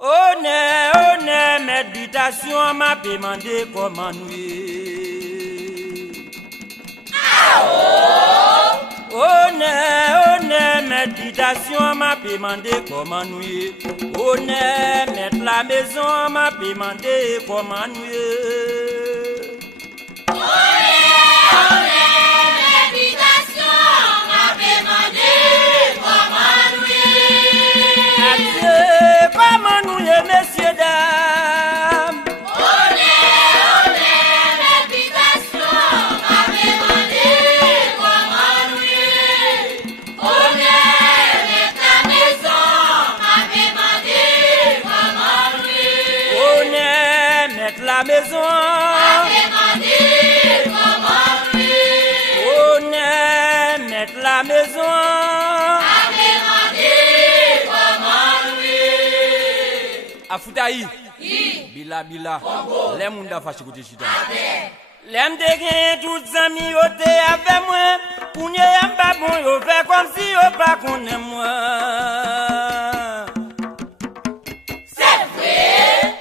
Honneur, méditation m'a demandé comment nous. Honneur, méditation m'a demandé comment nous. Honneur, mettre la maison m'a demandé comment nous. Messieurs, dames, honneur, méditation, m'a demandé comment nous. Honneur, mettre la maison, m'a demandé comment nous. Honneur, mettre la maison, m'a demandé comment nous. Honneur, mettre la maison. Afutayi bila les munda fachi kote chita l'aime de gagner toutes amis ote avec moi pour ne yamba bon yo fait comme si yo pas connaît moi c'est vrai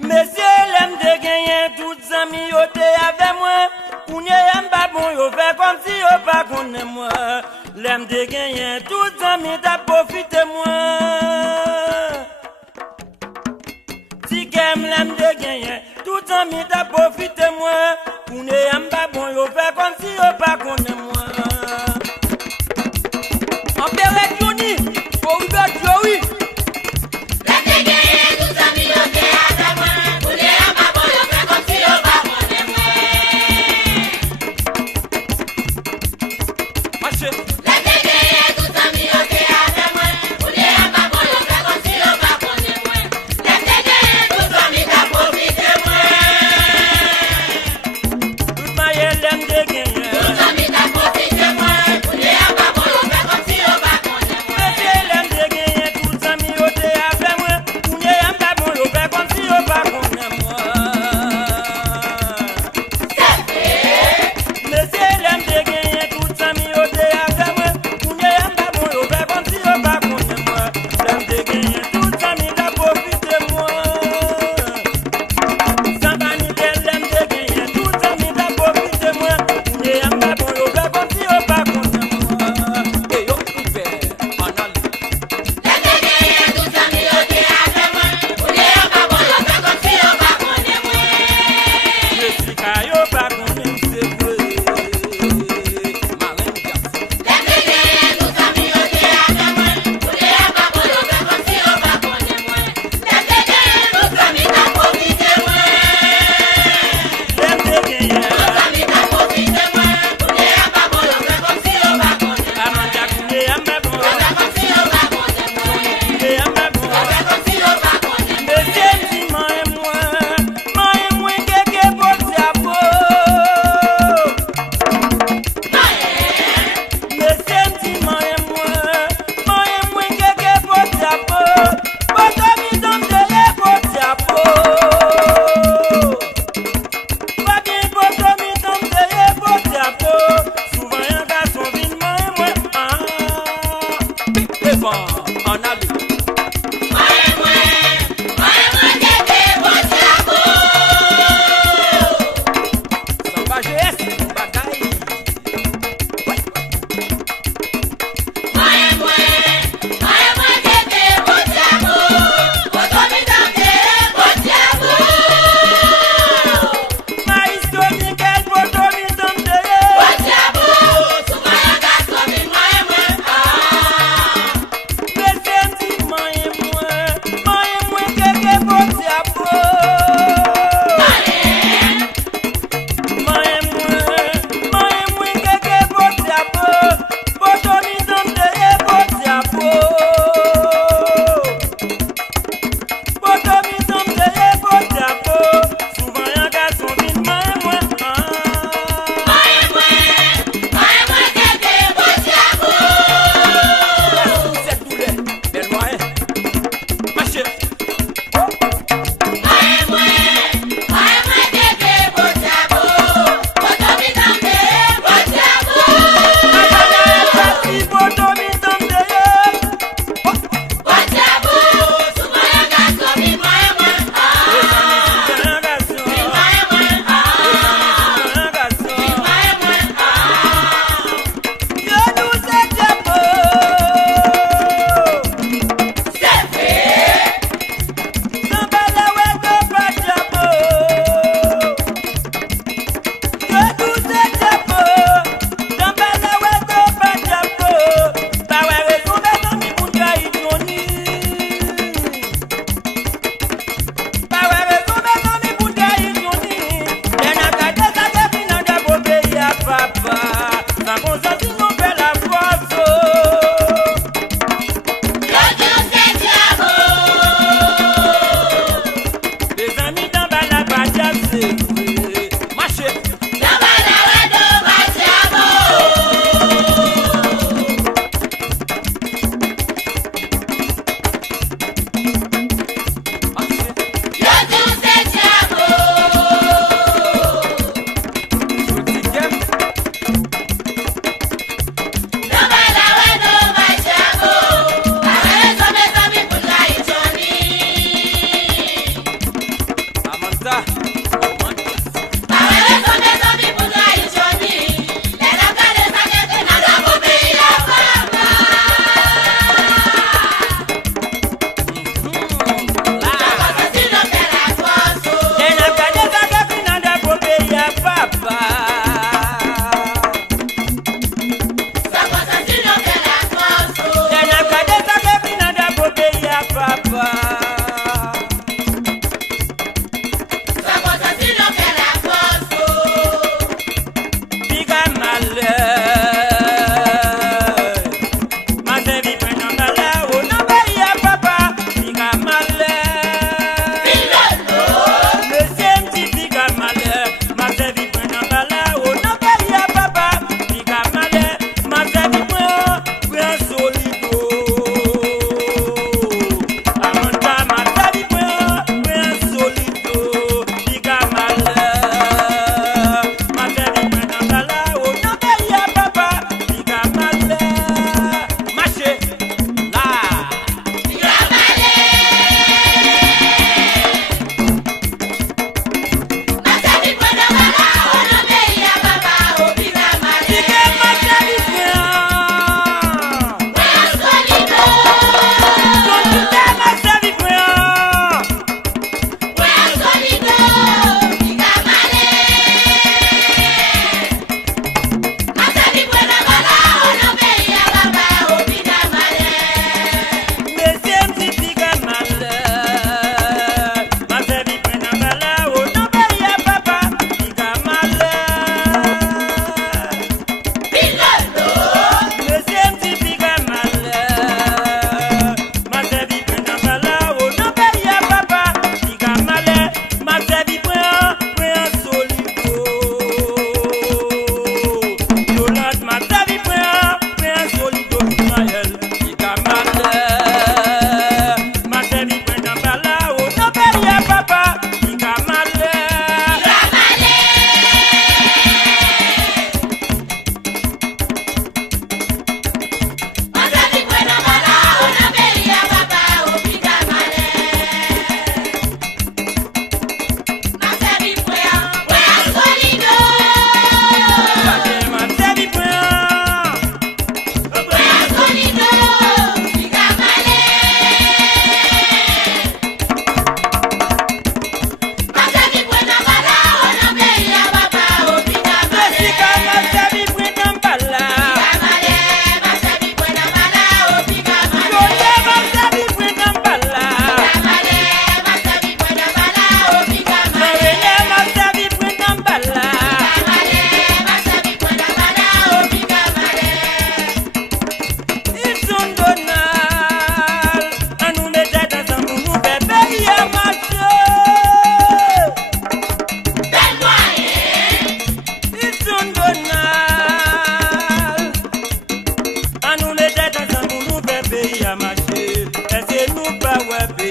monsieur l'aime de gagner toutes amis ote avec moi pour ne yamba bon yo fait comme si yo pas connaît moi l'aime de gagner toutes amis t'a profité moi. Si qu'aime l'aime de gagner, tout en mis t'a profité moi. Pour ne yamba bon yo fait comme si yo pas connaît moi. En période Johnny, faut Hubert Joey. L'aime de gagner, tout en mis yo fait avec moi. Pour ne yamba bon yo fait comme si yo pas connaît moi. Marche. L'aime de gagner, tout en mis yo fait avec moi. Pour ne yamba bon yo fait comme si yo pas connaît moi. L'aime de gagner, tout en mis t'a profité moi. Toute ma l'aime de gagner. Tout en mis t'a profité.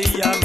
pays à